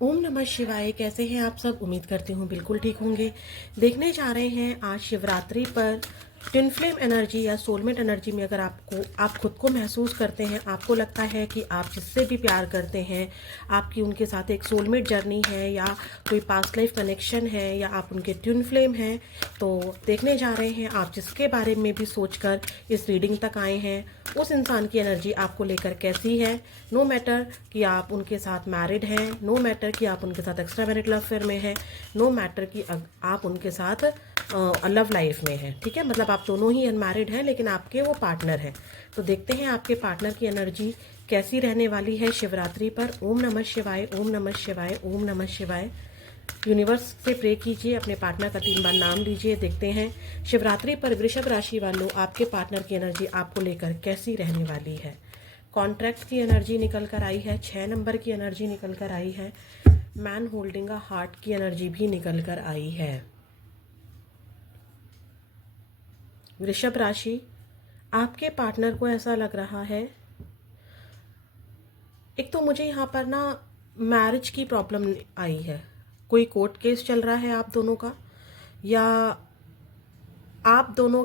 ओम नमः शिवाय। कैसे हैं आप सब? उम्मीद करती हूँ बिल्कुल ठीक होंगे। देखने जा रहे हैं आज शिवरात्रि पर ट्विन फ्लेम एनर्जी या सोलमेट एनर्जी में अगर आप खुद को महसूस करते हैं, आपको लगता है कि आप जिससे भी प्यार करते हैं आपकी उनके साथ एक सोलमेट जर्नी है या कोई पास्ट लाइफ कनेक्शन है या आप उनके ट्विन फ्लेम हैं, तो देखने जा रहे हैं आप जिसके बारे में भी सोचकर इस रीडिंग तक आए हैं उस इंसान की एनर्जी आपको लेकर कैसी है। नो मैटर कि आप उनके साथ मैरिड हैं, नो मैटर कि आप उनके साथ एक्स्ट्रा मैरिड लव अफेयर में हैं, नो मैटर कि आप उनके साथ लव लाइफ में हैं। ठीक है, मतलब आप दोनों ही अनमैरिड हैं लेकिन आपके वो पार्टनर हैं। तो देखते हैं आपके पार्टनर की एनर्जी कैसी रहने वाली है शिवरात्रि पर। ओम नमः शिवाय, ओम नमः शिवाय, ओम नमः शिवाय। यूनिवर्स से प्रे कीजिए, अपने पार्टनर का 3 बार नाम लीजिए। देखते हैं शिवरात्रि पर वृषभ राशि वालों आपके पार्टनर की एनर्जी आपको लेकर कैसी रहने वाली है। कॉन्ट्रैक्ट की एनर्जी निकल कर आई है, 6 नंबर की एनर्जी निकल कर आई है, मैन होल्डिंग अ हार्ट की एनर्जी भी निकल कर आई है। वृषभ राशि, आपके पार्टनर को ऐसा लग रहा है, एक तो मुझे यहाँ पर ना मैरिज की प्रॉब्लम आई है। कोई कोर्ट केस चल रहा है आप दोनों का, या आप दोनों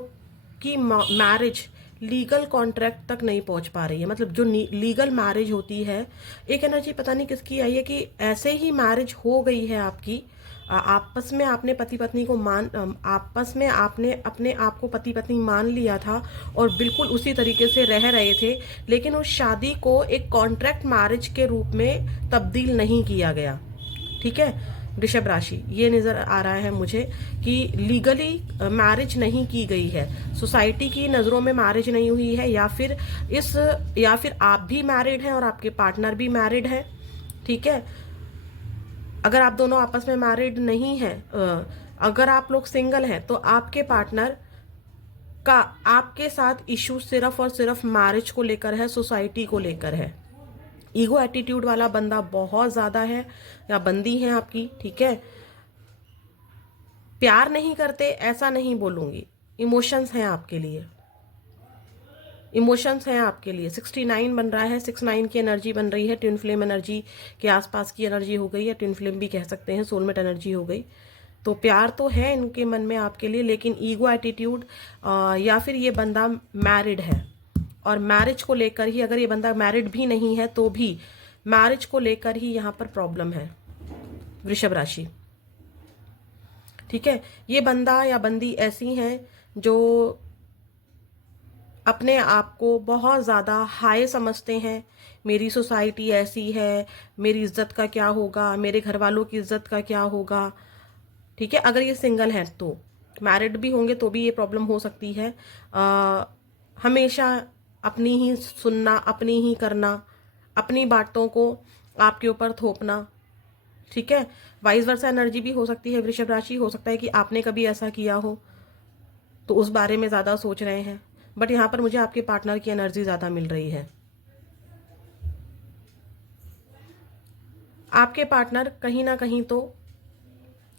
की मैरिज लीगल कॉन्ट्रैक्ट तक नहीं पहुंच पा रही है। मतलब जो लीगल मैरिज होती है, एक एनर्जी पता नहीं किसकी आई है कि ऐसे ही मैरिज हो गई है आपकी। आपस में आपने पति पत्नी को आपस में आपने अपने आप को पति पत्नी मान लिया था और बिल्कुल उसी तरीके से रह रहे थे, लेकिन उस शादी को एक कॉन्ट्रैक्ट मैरिज के रूप में तब्दील नहीं किया गया। ठीक है वृषभ राशि, ये नज़र आ रहा है मुझे कि लीगली मैरिज नहीं की गई है, सोसाइटी की नज़रों में मैरिज नहीं हुई है, या फिर आप भी मैरिड हैं और आपके पार्टनर भी मैरिड है। ठीक है, अगर आप दोनों आपस में मैरिड नहीं हैं, अगर आप लोग सिंगल हैं तो आपके पार्टनर का आपके साथ इशू सिर्फ और सिर्फ मैरिज को लेकर है, सोसाइटी को लेकर है। ईगो एटीट्यूड वाला बंदा बहुत ज़्यादा है या बंदी है आपकी। ठीक है, प्यार नहीं करते ऐसा नहीं बोलूँगी, इमोशंस हैं आपके लिए, इमोशंस हैं आपके लिए। 69 बन रहा है, 69 की एनर्जी बन रही है, ट्विन फ्लेम एनर्जी के आसपास की एनर्जी हो गई है, ट्विन फ्लेम भी कह सकते हैं, सोलमेट एनर्जी हो गई। तो प्यार तो है इनके मन में आपके लिए, लेकिन ईगो एटीट्यूड, या फिर ये बंदा मैरिड है और मैरिज को लेकर ही, अगर ये बंदा मैरिड भी नहीं है तो भी मैरिज को लेकर ही यहाँ पर प्रॉब्लम है वृषभ राशि। ठीक है, ये बंदा या बंदी ऐसी हैं जो अपने आप को बहुत ज़्यादा हाई समझते हैं। मेरी सोसाइटी ऐसी है, मेरी इज्जत का क्या होगा, मेरे घर वालों की इज्जत का क्या होगा। ठीक है, अगर ये सिंगल हैं तो, मैरिड भी होंगे तो भी ये प्रॉब्लम हो सकती है। हमेशा अपनी ही सुनना, अपनी ही करना, अपनी बातों को आपके ऊपर थोपना। ठीक है, वाइस वर्सा एनर्जी भी हो सकती है वृषभ राशि। हो सकता है कि आपने कभी ऐसा किया हो तो उस बारे में ज़्यादा सोच रहे हैं, बट यहाँ पर मुझे आपके पार्टनर की एनर्जी ज़्यादा मिल रही है। आपके पार्टनर कहीं ना कहीं तो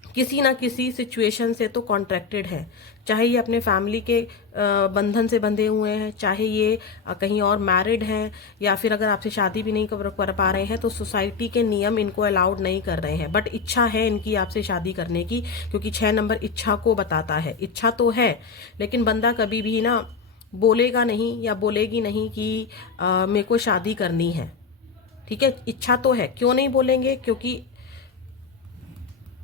किसी ना किसी सिचुएशन से तो कॉन्ट्रैक्टेड है, चाहे ये अपने फैमिली के बंधन से बंधे हुए हैं, चाहे ये कहीं और मैरिड हैं, या फिर अगर आपसे शादी भी नहीं कर पा रहे हैं तो सोसाइटी के नियम इनको अलाउड नहीं कर रहे हैं, बट इच्छा है इनकी आपसे शादी करने की, क्योंकि 6 नंबर इच्छा को बताता है। इच्छा तो है, लेकिन बंदा कभी भी ना बोलेगा नहीं या बोलेगी नहीं कि मेरे को शादी करनी है। ठीक है, इच्छा तो है, क्यों नहीं बोलेंगे, क्योंकि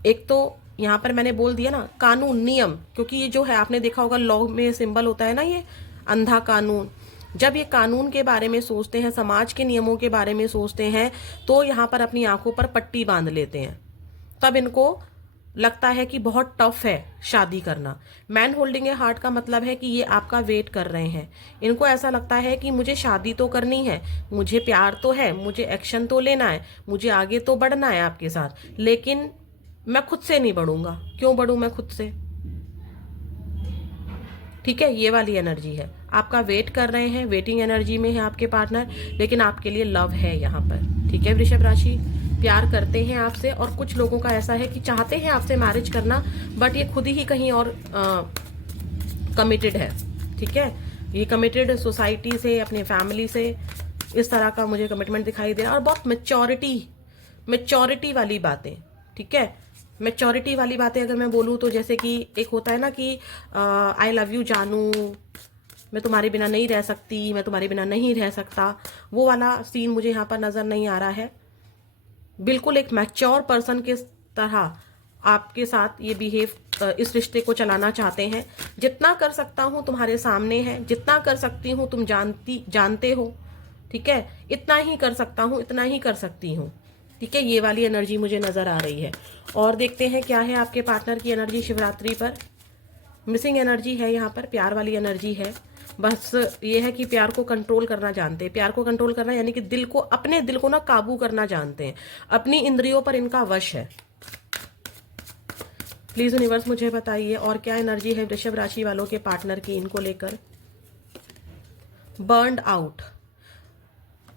एक तो यहाँ पर मैंने बोल दिया ना कानून नियम, क्योंकि ये जो है आपने देखा होगा लॉ में सिंबल होता है ना, ये अंधा कानून। जब ये कानून के बारे में सोचते हैं, समाज के नियमों के बारे में सोचते हैं, तो यहाँ पर अपनी आंखों पर पट्टी बांध लेते हैं। तब इनको लगता है कि बहुत टफ है शादी करना। मैन होल्डिंग ए हार्ट का मतलब है कि ये आपका वेट कर रहे हैं। इनको ऐसा लगता है कि मुझे शादी तो करनी है, मुझे प्यार तो है, मुझे एक्शन तो लेना है, मुझे आगे तो बढ़ना है आपके साथ, लेकिन मैं खुद से नहीं बढ़ूंगा। क्यों बढ़ूं मैं खुद से? ठीक है, ये वाली एनर्जी है, आपका वेट कर रहे हैं, वेटिंग एनर्जी में है आपके पार्टनर, लेकिन आपके लिए लव है यहाँ पर। ठीक है वृषभ राशि, प्यार करते हैं आपसे, और कुछ लोगों का ऐसा है कि चाहते हैं आपसे मैरिज करना, बट ये खुद ही कहीं और कमिटेड है। ठीक है, ये कमिटेड सोसाइटी से, अपने फैमिली से, इस तरह का मुझे कमिटमेंट दिखाई दे रहा है, और बहुत मेच्योरिटी वाली बातें, ठीक है। मेच्योरिटी वाली बातें अगर मैं बोलूँ तो जैसे कि एक होता है ना कि आई लव यू जानू, मैं तुम्हारे बिना नहीं रह सकती, मैं तुम्हारे बिना नहीं रह सकता, वो वाला सीन मुझे यहाँ पर नजर नहीं आ रहा है। बिल्कुल एक मैच्योर पर्सन के तरह आपके साथ ये बिहेव, इस रिश्ते को चलाना चाहते हैं। जितना कर सकता हूं तुम्हारे सामने है, जितना कर सकती हूँ तुम जानते हो, ठीक है। इतना ही कर सकता हूँ, इतना ही कर सकती हूँ, ठीक है। ये वाली एनर्जी मुझे नजर आ रही है। और देखते हैं क्या है आपके पार्टनर की एनर्जी शिवरात्रि पर। मिसिंग एनर्जी है यहाँ पर, प्यार वाली एनर्जी है। बस ये है कि प्यार को कंट्रोल करना जानते हैं। प्यार को कंट्रोल करना यानी कि दिल को, अपने दिल को ना काबू करना जानते हैं। अपनी इंद्रियों पर इनका वश है। प्लीज यूनिवर्स मुझे बताइए और क्या एनर्जी है वृषभ राशि वालों के पार्टनर की इनको लेकर। Burned out.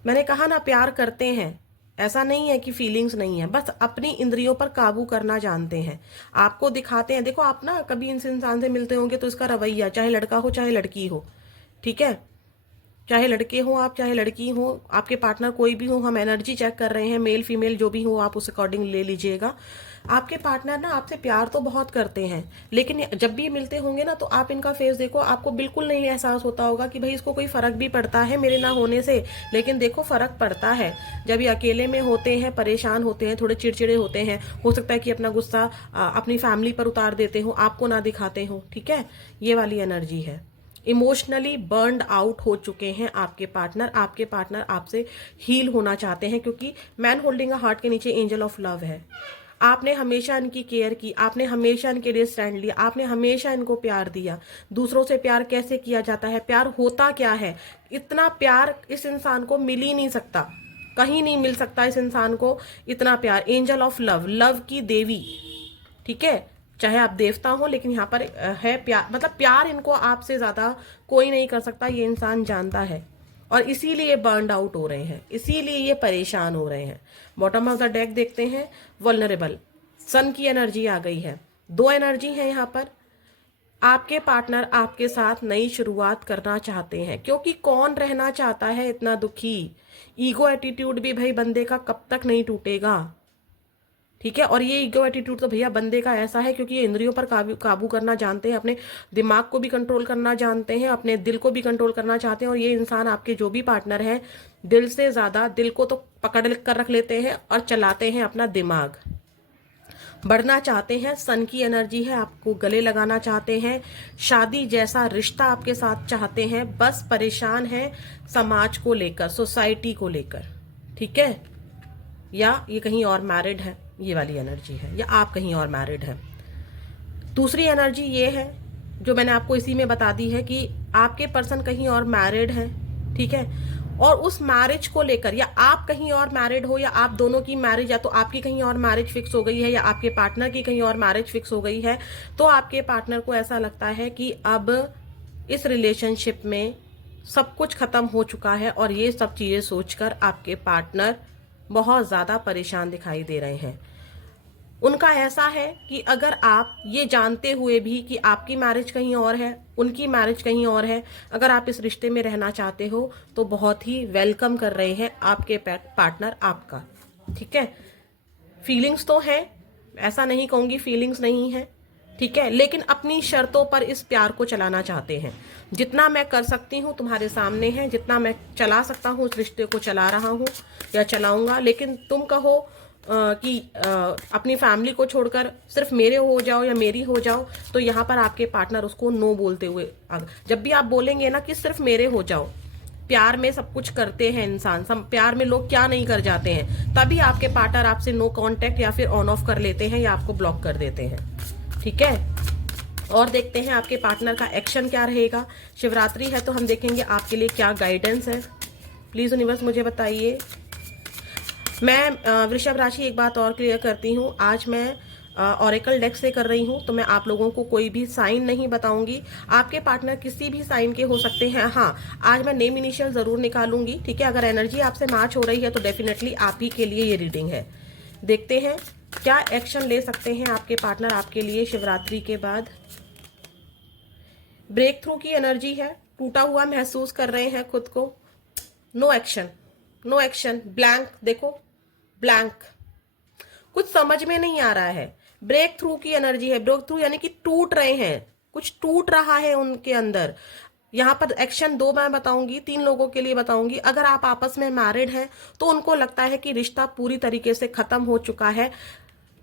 मैंने कहा ना प्यार करते हैं, ऐसा नहीं है कि फीलिंग्स नहीं है, बस अपनी इंद्रियों पर काबू करना जानते हैं। आपको दिखाते हैं, देखो आप ना कभी इस इंसान से मिलते होंगे तो इसका रवैया, चाहे लड़का हो चाहे लड़की हो, ठीक है, चाहे लड़के हो आप चाहे लड़की हो, आपके पार्टनर कोई भी हो, हम एनर्जी चेक कर रहे हैं, मेल फीमेल जो भी हो आप उस अकॉर्डिंग ले लीजिएगा। आपके पार्टनर ना आपसे प्यार तो बहुत करते हैं, लेकिन जब भी मिलते होंगे ना तो आप इनका फेस देखो, आपको बिल्कुल नहीं एहसास होता होगा कि भाई इसको कोई फर्क भी पड़ता है मेरे ना होने से। लेकिन देखो फर्क पड़ता है। जब ये अकेले में होते हैं, परेशान होते हैं, थोड़े चिड़चिड़े होते हैं, हो सकता है कि अपना गुस्सा अपनी फैमिली पर उतार देते हो, आपको ना दिखाते हो, ठीक है। ये वाली एनर्जी है। इमोशनली बर्न्ड आउट हो चुके हैं आपके पार्टनर। आपके पार्टनर आपसे हील होना चाहते हैं, क्योंकि मैन होल्डिंग अ हार्ट के नीचे एंजल ऑफ लव है। आपने हमेशा इनकी केयर की, आपने हमेशा इनके लिए स्टैंड लिया, आपने हमेशा इनको प्यार दिया। दूसरों से प्यार कैसे किया जाता है, प्यार होता क्या है, इतना प्यार इस इंसान को मिल ही नहीं सकता, कहीं नहीं मिल सकता इस इंसान को इतना प्यार। एंजल ऑफ लव, लव की देवी, ठीक है। चाहे आप देवता हो, लेकिन यहाँ पर है प्यार, मतलब प्यार इनको आपसे ज्यादा कोई नहीं कर सकता, ये इंसान जानता है। और इसीलिए बर्नड आउट हो रहे हैं, इसीलिए ये परेशान हो रहे हैं। बॉटम ऑफ द डेक देखते हैं। वल्नरेबल, सन की एनर्जी आ गई है। दो एनर्जी है यहाँ पर। आपके पार्टनर आपके साथ नई शुरुआत करना चाहते हैं, क्योंकि कौन रहना चाहता है इतना दुखी। ईगो एटीट्यूड भी भाई बंदे का कब तक नहीं टूटेगा, ठीक है। और ये ईगो एटीट्यूड तो भैया बंदे का ऐसा है क्योंकि ये इंद्रियों पर काबू करना जानते हैं, अपने दिमाग को भी कंट्रोल करना जानते हैं, अपने दिल को भी कंट्रोल करना चाहते हैं। और ये इंसान आपके जो भी पार्टनर है, दिल से ज्यादा दिल को तो पकड़ कर रख लेते हैं और चलाते हैं अपना दिमाग। बढ़ना चाहते हैं, सन की एनर्जी है, आपको गले लगाना चाहते हैं, शादी जैसा रिश्ता आपके साथ चाहते हैं, बस परेशान है समाज को लेकर, सोसाइटी को लेकर, ठीक है। या ये कहीं और मैरिड है, ये वाली एनर्जी है, या आप कहीं और मैरिड है। दूसरी एनर्जी ये है जो मैंने आपको इसी में बता दी है कि आपके पर्सन कहीं और मैरिड है, ठीक है। और उस मैरिज को लेकर, या आप कहीं और मैरिड हो, या आप दोनों की मैरिज, या तो आपकी कहीं और मैरिज फिक्स हो गई है या आपके पार्टनर की कहीं और मैरिज फिक्स हो गई है, तो आपके पार्टनर को ऐसा लगता है कि अब इस रिलेशनशिप में सब कुछ खत्म हो चुका है। और ये सब चीजें सोचकर आपके पार्टनर बहुत ज्यादा परेशान दिखाई दे रहे हैं। उनका ऐसा है कि अगर आप ये जानते हुए भी कि आपकी मैरिज कहीं और है, उनकी मैरिज कहीं और है, अगर आप इस रिश्ते में रहना चाहते हो तो बहुत ही वेलकम कर रहे हैं आपके पार्टनर आपका, ठीक है। फीलिंग्स तो है, ऐसा नहीं कहूंगी फीलिंग्स नहीं है, ठीक है, लेकिन अपनी शर्तों पर इस प्यार को चलाना चाहते हैं। जितना मैं कर सकती हूँ तुम्हारे सामने है, जितना मैं चला सकता हूँ उस रिश्ते को चला रहा हूँ या चलाऊंगा, लेकिन तुम कहो कि अपनी फैमिली को छोड़कर सिर्फ मेरे हो जाओ या मेरी हो जाओ, तो यहाँ पर आपके पार्टनर उसको नो बोलते हुए, जब भी आप बोलेंगे ना कि सिर्फ मेरे हो जाओ, प्यार में सब कुछ करते हैं इंसान, सब प्यार में लोग क्या नहीं कर जाते हैं, तभी आपके पार्टनर आपसे नो कांटेक्ट या फिर ऑन ऑफ कर लेते हैं या आपको ब्लॉक कर देते हैं, ठीक है। और देखते हैं आपके पार्टनर का एक्शन क्या रहेगा। शिवरात्रि है तो हम देखेंगे आपके लिए क्या गाइडेंस है। प्लीज यूनिवर्स मुझे बताइए। मैं वृषभ राशि एक बात और क्लियर करती हूँ, आज मैं ऑरेकल डेक से कर रही हूँ, तो मैं आप लोगों को कोई भी साइन नहीं बताऊंगी। आपके पार्टनर किसी भी साइन के हो सकते हैं। हाँ, आज मैं नेम इनिशियल जरूर निकालूंगी, ठीक है। अगर एनर्जी आपसे मैच हो रही है तो डेफिनेटली आप ही के लिए ये रीडिंग है। देखते हैं क्या एक्शन ले सकते हैं आपके पार्टनर आपके लिए शिवरात्रि के बाद। ब्रेक थ्रू की एनर्जी है, टूटा हुआ महसूस कर रहे हैं खुद को। No action, no action, blank, देखो ब्लैंक, कुछ समझ में नहीं आ रहा है। ब्रेक थ्रू की एनर्जी है, ब्रेक थ्रू यानी कि टूट रहे हैं, कुछ टूट रहा है उनके अंदर। यहाँ पर एक्शन दो मैं बताऊंगी, तीन लोगों के लिए बताऊंगी। अगर आप आपस में मैरिड हैं तो उनको लगता है कि रिश्ता पूरी तरीके से खत्म हो चुका है,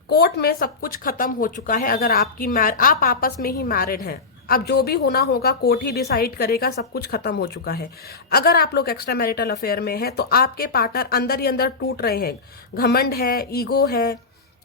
कोर्ट में सब कुछ खत्म हो चुका है। अगर आप आपस में ही मैरिड हैं, अब जो भी होना होगा कोर्ट ही डिसाइड करेगा, सब कुछ खत्म हो चुका है। अगर आप लोग एक्स्ट्रा मैरिटल अफेयर में हैं तो आपके पार्टनर अंदर ही अंदर टूट रहे हैं, घमंड है, ईगो है,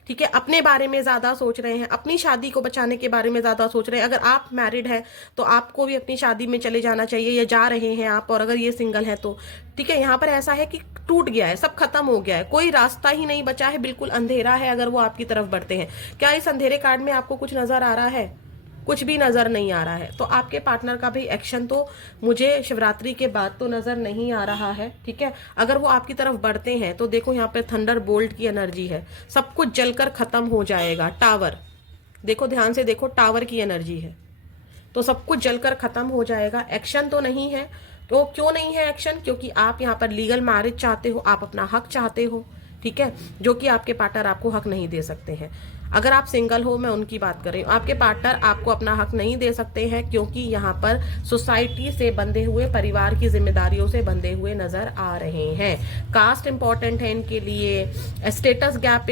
ठीक है, अपने बारे में ज्यादा सोच रहे हैं, अपनी शादी को बचाने के बारे में ज्यादा सोच रहे हैं। अगर आप मैरिड हैं तो आपको भी अपनी शादी में चले जाना चाहिए, या जा रहे हैं आप, और अगर ये सिंगल है तो ठीक है। यहाँ पर ऐसा है कि टूट गया है, सब खत्म हो गया है, कोई रास्ता ही नहीं बचा है, बिल्कुल अंधेरा है अगर वो आपकी तरफ बढ़ते हैं। क्या इस अंधेरे कार्ड में आपको कुछ नजर आ रहा है? कुछ भी नजर नहीं आ रहा है। तो आपके पार्टनर का भी एक्शन तो मुझे शिवरात्रि के बाद तो नजर नहीं आ रहा है, ठीक है। अगर वो आपकी तरफ बढ़ते हैं तो देखो यहाँ पे थंडर बोल्ट की एनर्जी है, सब कुछ जलकर खत्म हो जाएगा। टावर देखो, ध्यान से देखो, टावर की एनर्जी है, तो सब कुछ जलकर खत्म हो जाएगा। एक्शन तो नहीं है, तो क्यों नहीं है एक्शन? क्योंकि आप यहाँ पर लीगल मैरिज चाहते हो, आप अपना हक चाहते हो, ठीक है, जो कि आपके पार्टनर आपको हक नहीं दे सकते हैं। अगर आप सिंगल हो, मैं उनकी बात कर रही हूँ, आपके पार्टनर आपको अपना हक नहीं दे सकते हैं, क्योंकि यहाँ पर सोसाइटी से बंधे हुए, परिवार की जिम्मेदारियों से बंधे हुए नजर आ रहे हैं। कास्ट इंपॉर्टेंट है इनके लिए, स्टेटस गैप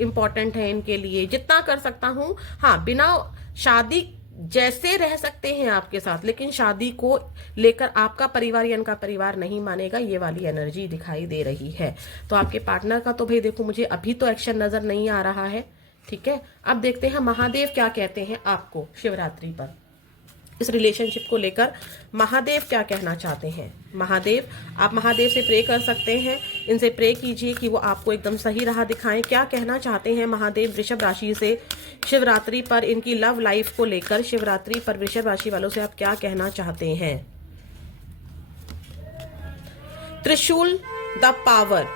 इंपॉर्टेंट है इनके लिए, जितना कर सकता हूँ। हाँ, बिना शादी जैसे रह सकते हैं आपके साथ, लेकिन शादी को लेकर आपका परिवार या इनका परिवार नहीं मानेगा, ये वाली एनर्जी दिखाई दे रही है। तो आपके पार्टनर का तो भाई देखो, मुझे अभी तो एक्शन नजर नहीं आ रहा है, ठीक है। अब देखते हैं महादेव क्या कहते हैं आपको शिवरात्रि पर, इस रिलेशनशिप को लेकर महादेव क्या कहना चाहते हैं। महादेव, आप महादेव से प्रे कर सकते हैं, इनसे प्रे कीजिए कि वो आपको एकदम सही राह दिखाएं। क्या कहना चाहते हैं महादेव वृषभ राशि से शिवरात्रि पर, इनकी लव लाइफ को लेकर शिवरात्रि पर वृषभ राशि वालों से आप क्या कहना चाहते हैं? त्रिशूल, द पावर।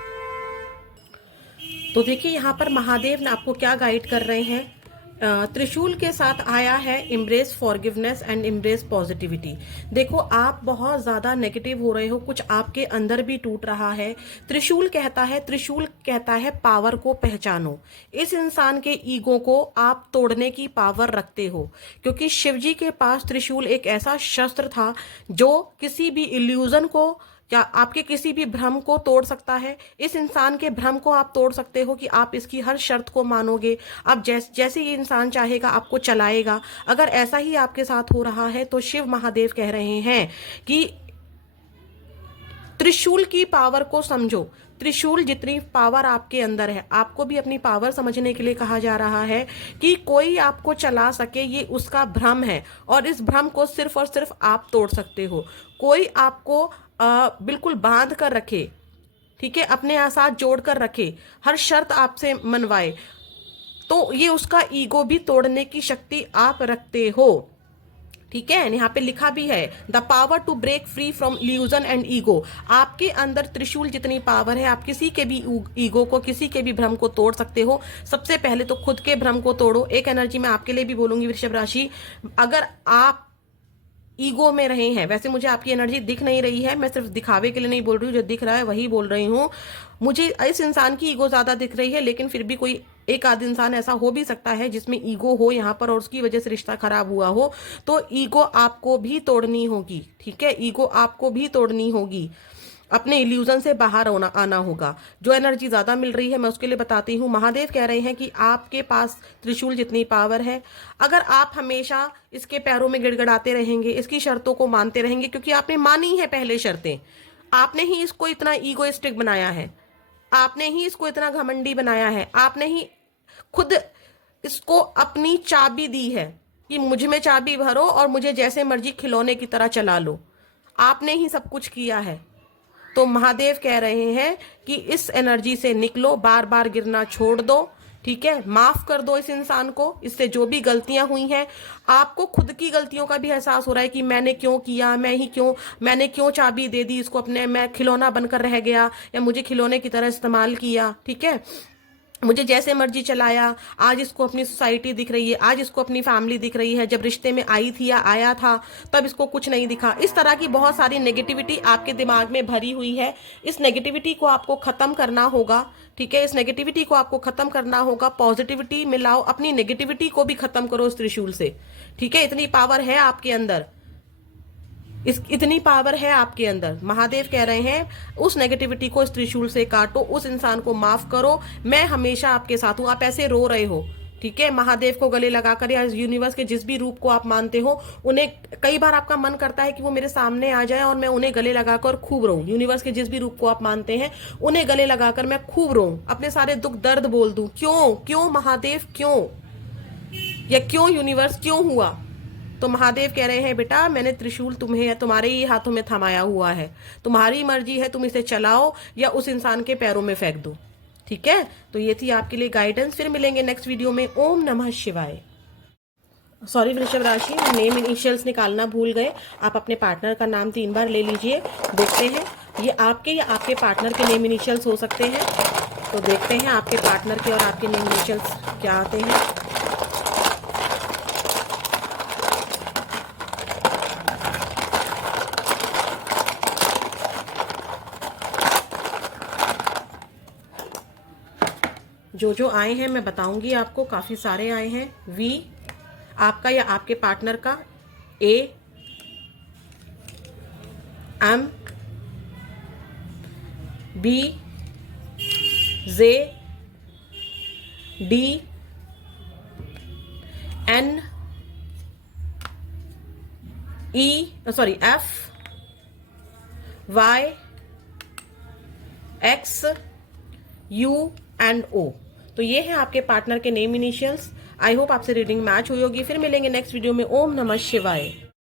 तो देखिए यहाँ पर महादेव ने आपको क्या गाइड कर रहे हैं। त्रिशूल के साथ आया है embrace forgiveness and embrace positivity. देखो, आप बहुत ज्यादा नेगेटिव हो रहे हो, कुछ आपके अंदर भी टूट रहा है। त्रिशूल कहता है पावर को पहचानो। इस इंसान के ईगो को आप तोड़ने की पावर रखते हो, क्योंकि शिवजी के पास त्रिशूल एक ऐसा शस्त्र था जो किसी भी इल्यूजन को या आपके किसी भी भ्रम को तोड़ सकता है। इस इंसान के भ्रम को आप तोड़ सकते हो कि आप इसकी हर शर्त को मानोगे, आप जैसे ये इंसान चाहेगा आपको चलाएगा। अगर ऐसा ही आपके साथ हो रहा है तो शिव महादेव कह रहे हैं कि त्रिशूल की पावर को समझो। त्रिशूल जितनी पावर आपके अंदर है, आपको भी अपनी पावर समझने के लिए कहा जा रहा है कि कोई आपको चला सके, ये उसका भ्रम है, और इस भ्रम को सिर्फ और सिर्फ आप तोड़ सकते हो। कोई आपको बिल्कुल बांध कर रखे, ठीक है, अपने साथ जोड़ कर रखे, हर शर्त आपसे मनवाए, तो ये उसका ईगो भी तोड़ने की शक्ति आप रखते हो, ठीक है। यहाँ पे लिखा भी है the power to break free from illusion and ego. आपके अंदर त्रिशूल जितनी पावर है, आप किसी के भी ईगो को, किसी के भी भ्रम को तोड़ सकते हो। सबसे पहले तो खुद के भ्रम को तोड़ो। एक एनर्जी मैं आपके लिए भी बोलूंगी वृषभ राशि, अगर आप ईगो में रहे हैं, वैसे मुझे आपकी एनर्जी दिख नहीं रही है, मैं सिर्फ दिखावे के लिए नहीं बोल रही हूँ, जो दिख रहा है वही बोल रही हूँ। मुझे इस इंसान की ईगो ज्यादा दिख रही है, लेकिन फिर भी कोई एक आध इंसान ऐसा हो भी सकता है जिसमें ईगो हो यहाँ पर और उसकी वजह से रिश्ता खराब हुआ हो, तो ईगो आपको भी तोड़नी होगी, ठीक है, ईगो आपको भी तोड़नी होगी, अपने इल्यूजन से बाहर आना होगा। जो एनर्जी ज्यादा मिल रही है मैं उसके लिए बताती हूँ। महादेव कह रहे हैं कि आपके पास त्रिशूल जितनी पावर है, अगर आप हमेशा इसके पैरों में गिड़गिड़ाते रहेंगे, इसकी शर्तों को मानते रहेंगे, क्योंकि आपने मानी है पहले शर्तें, आपने ही इसको इतना ईगोइस्टिक बनाया है, आपने ही इसको इतना घमंडी बनाया है, आपने ही खुद इसको अपनी चाबी दी है कि मुझ में चाबी भरो और मुझे जैसे मर्जी खिलौने की तरह चला लो, आपने ही सब कुछ किया है। तो महादेव कह रहे हैं कि इस एनर्जी से निकलो, बार बार गिरना छोड़ दो, ठीक है, माफ कर दो इस इंसान को, इससे जो भी गलतियां हुई हैं। आपको खुद की गलतियों का भी एहसास हो रहा है कि मैंने क्यों किया, मैंने क्यों चाबी दे दी इसको, अपने मैं खिलौना बनकर रह गया, या मुझे खिलौने की तरह इस्तेमाल किया, ठीक है। मुझे जैसे मर्जी चलाया, आज इसको अपनी सोसाइटी दिख रही है, आज इसको अपनी फैमिली दिख रही है, जब रिश्ते में आई थी या आया था तब इसको कुछ नहीं दिखा। इस तरह की बहुत सारी नेगेटिविटी आपके दिमाग में भरी हुई है। इस नेगेटिविटी को आपको खत्म करना होगा, ठीक है। इस नेगेटिविटी को आपको खत्म करना होगा, पॉजिटिविटी मिलाओ, अपनी नेगेटिविटी को भी खत्म करो इस त्रिशूल से, ठीक है। इतनी पावर है आपके अंदर, इतनी पावर है आपके अंदर। महादेव कह रहे हैं उस नेगेटिविटी को इस त्रिशूल से काटो, उस इंसान को माफ करो, मैं हमेशा आपके साथ हूं। आप ऐसे रो रहे हो, ठीक है, महादेव को गले लगाकर या यूनिवर्स के जिस भी रूप को आप मानते हो उन्हें, कई बार आपका मन करता है कि वो मेरे सामने आ जाए और मैं उन्हें गले लगाकर खूब रोऊं। यूनिवर्स के जिस भी रूप को आप मानते हैं उन्हें गले लगाकर मैं खूब रोऊं, अपने सारे दुख दर्द बोल दूं। क्यों क्यों महादेव, क्यों, या क्यों यूनिवर्स, क्यों हुआ? तो महादेव कह रहे हैं बेटा मैंने त्रिशूल तुम्हें, तुम्हारे ही हाथों में थमाया हुआ है, तुम्हारी मर्जी है, तुम इसे चलाओ या उस इंसान के पैरों में फेंक दो, ठीक है। तो ये थी आपके लिए गाइडेंस। फिर मिलेंगे नेक्स्ट वीडियो में। ओम नमः शिवाय। सॉरी वृषभ राशि, नेम इनिशियल्स निकालना भूल गए। आप अपने पार्टनर का नाम 3 बार ले लीजिए, देखते हैं ये आपके या आपके पार्टनर के नेम इनिशियल्स हो सकते हैं। तो देखते हैं आपके पार्टनर के और आपके नेम इनिशियल्स क्या आते हैं। जो जो आए हैं मैं बताऊंगी आपको, काफी सारे आए हैं। वी आपका या आपके पार्टनर का, A, M, B, J, D, N, E, sorry F, Y, X, U and O. तो ये है आपके पार्टनर के नेम इनिशियल्स। आई होप आपसे रीडिंग मैच हुई होगी। फिर मिलेंगे नेक्स्ट वीडियो में। ओम नमः शिवाय।